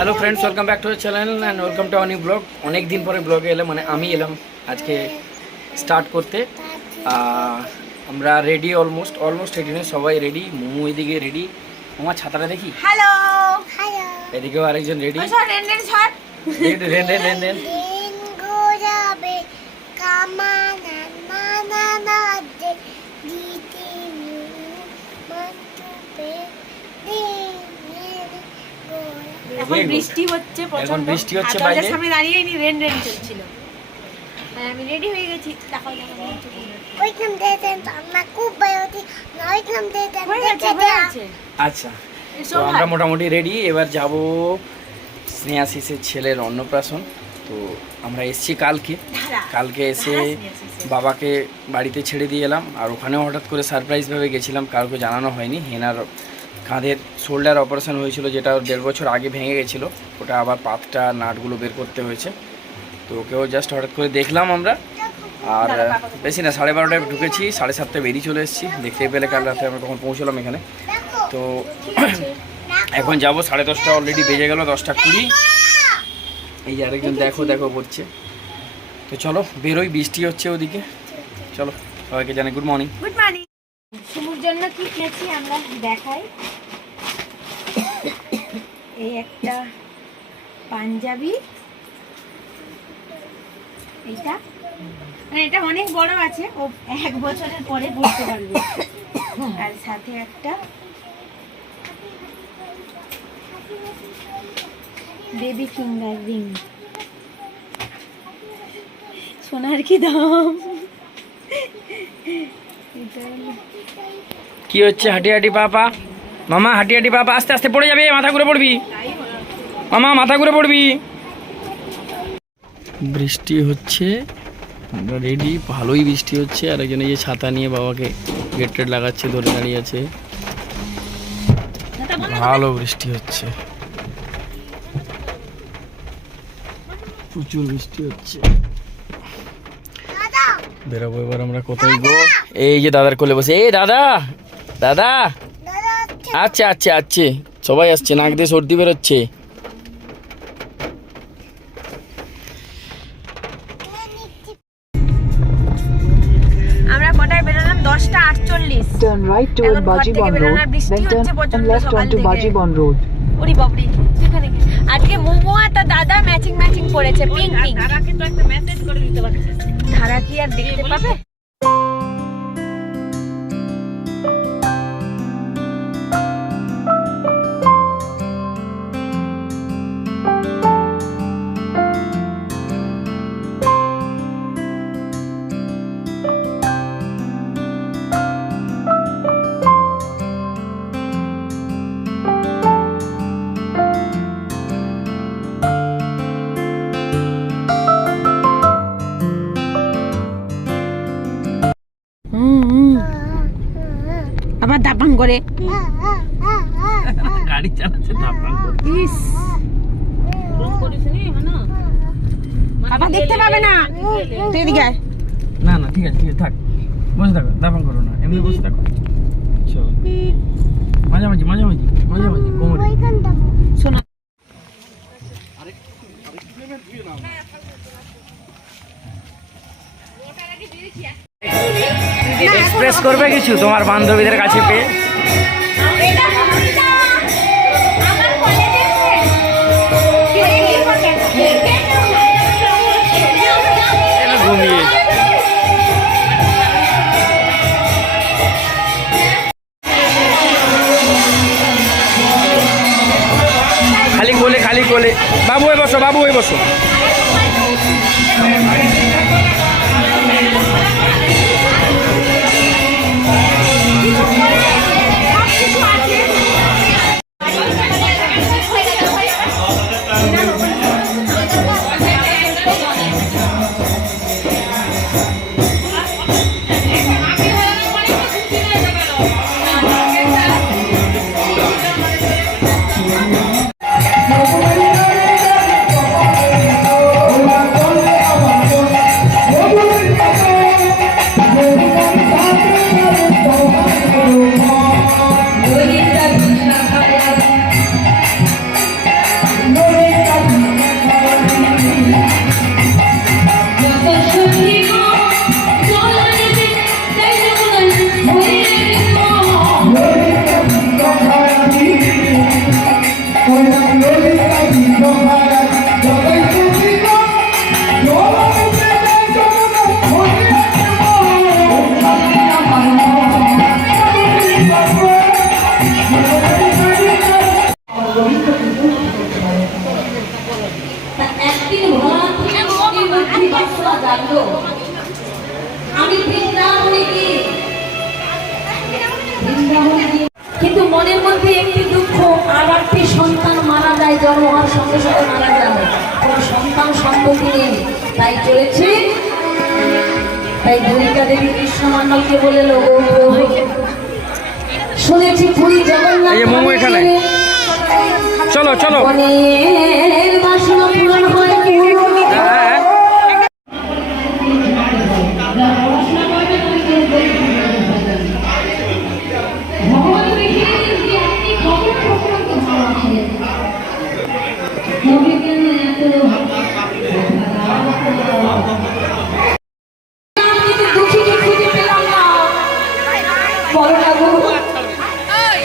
Hello friends, welcome back to the channel and welcome to our new blog. অনেক দিন পরে ব্লগে এলাম, মানে আমি এলাম আজকে স্টার্ট করতে। আমরা রেডি, অলমোস্ট রেডি নয়, সবাই রেডি। মোমো এদিকে রেডি। তোমার ছাতাটা দেখি। হ্যালো হ্যালো, এদিকেও আরেকজন রেডি। রেন এখন বৃষ্টি হচ্ছে প্রচন্ড। বৃষ্টি হচ্ছে বাইরে, বাইরে। সামনে দাঁড়িয়েই নি রেন চলছিল। আর আমি রেডি হয়ে গেছি। দেখো ওইখান দেন আমরা খুব বায়োটি ওইখান দেন। আচ্ছা, তো আমরা মোটামুটি রেডি। এবার যাব স্নেহাশিসের ছেলের অন্নপ্রাশন। তো আমরা এসেছি কালকে এসে বাবাকে বাড়িতে ছেড়ে দিয়ে এলাম। আর ওখানেও হঠাৎ করে সারপ্রাইজভাবে গেছিলাম, কাউকে জানানো হয়নি। হেনার কাঁধের শোল্ডার অপারেশন হয়েছিল, যেটা 1.5 বছর আগে ভেঙে গেছিলো। ওটা আবার পাতটা নাটগুলো বের করতে হয়েছে। তো ওকেও জাস্ট হঠাৎ করে দেখলাম আমরা। আর বেশি না, 12:30টায় ঢুকেছি, 7:30টায় বেরিয়ে চলে এসেছি। দেখতে পেলে কাল রাতে আমরা কখন পৌঁছলাম এখানে। তো এখন যাব, 10:30 অলরেডি বেজে গেল, 10:20। এই যে আরেকজন দেখো করছে। তো চলো বেরোই, বৃষ্টি হচ্ছে ওদিকে। চলো সবাইকে জানাই গুড মর্নিং। Good morning. শুভর জন্য কি খেয়েছি আমরা দেখাই। এই একটা পাঞ্জাবি, এইটা মানে এটা অনেক বড় আছে, ও 1 বছরের পরে পড়তে পারবে। আর সাথে একটা বেবি ফিঙ্গার রিং। সোনার কি দাম। কি হচ্ছে? হাঁটি পাপা, মামা হাঁটি পাপা, আস্তে আস্তে পড়ে যাবে, মাথা ঘুরে পড়বি মামা, মাথা ঘুরে পড়বি। বৃষ্টি হচ্ছে, আমরা রেডি, ভালোই বৃষ্টি হচ্ছে। আর একজন এই যে ছাতা নিয়ে বাবাকে গেট টেট লাগাচ্ছে, ধরে দাঁড়িয়ে আছে। ভালো বৃষ্টি হচ্ছে, প্রচুর বৃষ্টি হচ্ছে। বেরোবো এবার আমরা। কোথায় গো? এই যে দাদার কোলে বসে। এই দাদা আচ্ছা, সবাই আসছে, নাক দিয়ে সর্দি বেরোচ্ছে। আমরা কটায় বেরোলাম? 10:48। Turn right toward Bajibon Road, then turn left onto Bajibon Road. ওরে বাবরে, সেখানে কি আজকে মোমো আর তার দাদা ম্যাচিং পড়েছে, পিঙ্ক। ধারা কিন্তু একটা মেসেজ করে দিতে পারছিস। ধারা কি আর দেখতে পাবে? আবার দাপাং করে গাড়ি চালাচ্ছে, দাপাং করে। ইস, আবার দেখতে পাবে না। তুই এদিকে আয়। না ঠিক আছে থাক, বসে থাকো, দাপাং করো না, এমনি বসে থাকো। চলো মাঝামাঝি কোমরে শোনা। এক্সপ্রেস করবে কিছু তোমার বান্ধবীদের কাছে পেয়ে? ঘুমিয়ে খালি কোলে বাবু হয়ে বসো। বাসনা জাগলো, আমি বৃন্দাবনে গিয়ে কিন্তু মনের মধ্যে একটি দুঃখ, আর একটি সন্তান মারা যায়, জন্ম হওয়ার সঙ্গে সঙ্গে মারা যায়, কোনো সন্তান সন্ততি নেই, তাই চলেছে। তাই ধরিকা দেবী কৃষ্ণ মণ্ডলকে বলে লোগো শুনেছি পুরী জগন্নাথ চলো চলো মনের বাসনা পূরণ হয়।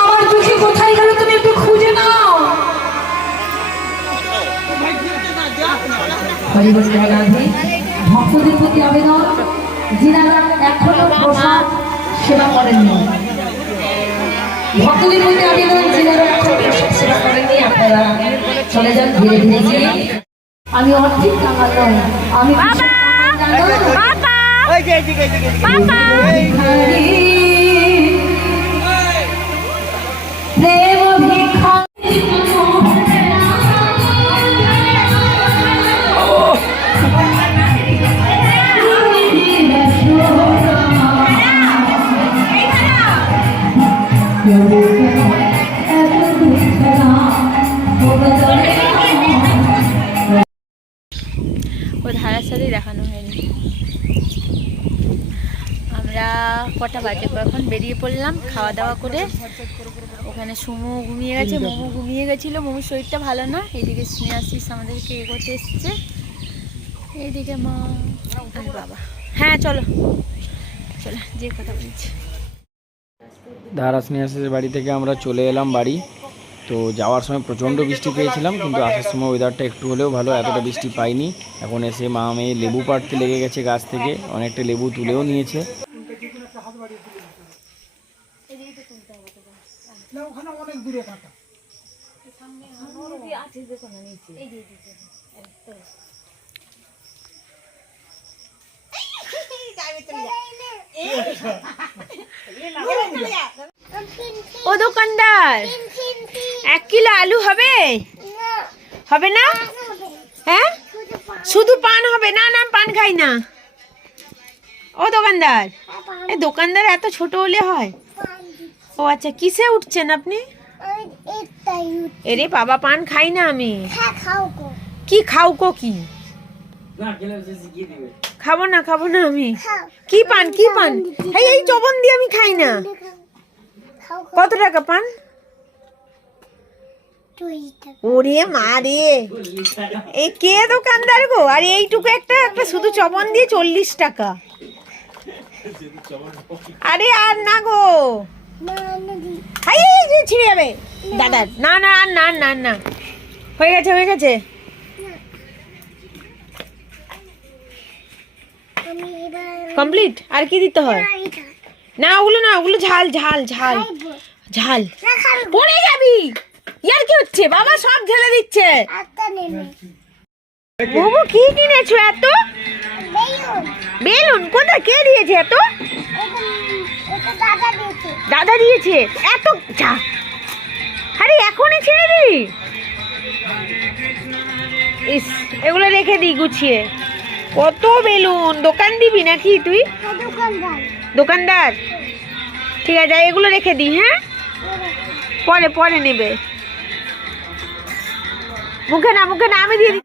আমার দুঃখী কোথায় গেল, তুমি একটু খুঁজে নাও। ভক্তদের প্রতি আবেদন, যিনারা এখনো প্রসাদ সেবা করেননি, ভক্তদের প্রতি আবেদন, যিনারা এখনো প্রসাদ সেবা করেননি, আপনারা চলে যান ধীরে ধীরে গিয়ে। আমি অর্ধেক কামাল নয়, আমি প্রেম ভিক্ষা ও ধারার সাথেই দেখানো হয়নি। আমরা কটা বাজে এখন বেরিয়ে পড়লাম খাওয়া দাওয়া করে। ওখানে সুমু ঘুমিয়ে গেছে, মোমো ঘুমিয়ে গেছিলো, মোমোর শরীরটা ভালো না। এইদিকে স্নেহাশিস আমাদেরকে এগোতে এসছে, এইদিকে মা আর বাবা। হ্যাঁ চলো চলো, যে কথা বলছি। ধারা স্নেহাশিসের বাড়ি থেকে আমরা চলে এলাম বাড়ি। তো যাওয়ার সময় প্রচণ্ড বৃষ্টি পেয়েছিলাম, কিন্তু আসার সময় ওয়েদারটা একটু হলেও ভালো, এতটা বৃষ্টি পাইনি। এখন এসে মা মেয়ে লেবু পাড়তে লেগে গেছে গাছ থেকে, অনেকটা লেবু তুলেও নিয়েছে। ও দোকানদার, 1 কিলো আলু হবে? হবে না? হ্যাঁ শুধু পান হবে? না না পান খাই না। ও দোকানদার, এই দোকানদার এত ছোট হলে হয়? ও আচ্ছা, কিসে উঠছেন আপনি? এরে বাবা, পান খাই না আমি। কি খাও কো? কি খাবো না, খাবো না আমি। কি পান? কি পান? এই চবন দিয়ে আমি খাই না। কত টাকা পান? ওরে মা রে, এই কে দোকানদার গো? আর এইটুকু একটা একটা শুধু চবন দিয়ে 40 টাকা। আরে আর না গো, ছিঁড়ে যাবে দাদার। না না আর না না না, হয়ে গেছে হয়ে গেছে। কমপ্লিট। আর কি দিতে হয়? না ওগুলো না, ওগুলো ঝাল ঝাল ঝাল ঝাল। পড়ে যাবি। ইয়ার কি হচ্ছে বাবা? সব ঢেলে দিচ্ছে। বাবু কি কিনেছো এত? বেলুন। কোথায়? কে দিয়েছে এত? দাদা দিয়েছে এত? আরে এখনই ছেড়ে দি। ইস, এগুলো রেখে দিই গুছিয়ে। কত বেলুন! দোকান দিবি নাকি তুই? দোকানদার, ঠিক আছে এগুলো রেখে দিই। হ্যাঁ পরে পরে নেবে। মুখে না মুখে না, আমি দিয়ে দিই।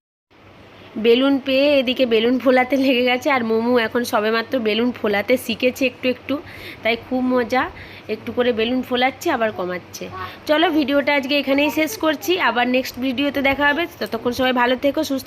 বেলুন পেয়ে এদিকে বেলুন ফোলাতে লেগে গেছে, আর মোমো এখন সবেমাত্র বেলুন ফোলাতে শিখেছে একটু একটু, তাই খুব মজা। একটু করে বেলুন ফোলাচ্ছে আবার কমাচ্ছে। চলো ভিডিওটা আজকে এখানেই শেষ করছি, আবার নেক্সট ভিডিওতে দেখা হবে। ততক্ষণ সবাই ভালো থেকো, সুস্থ।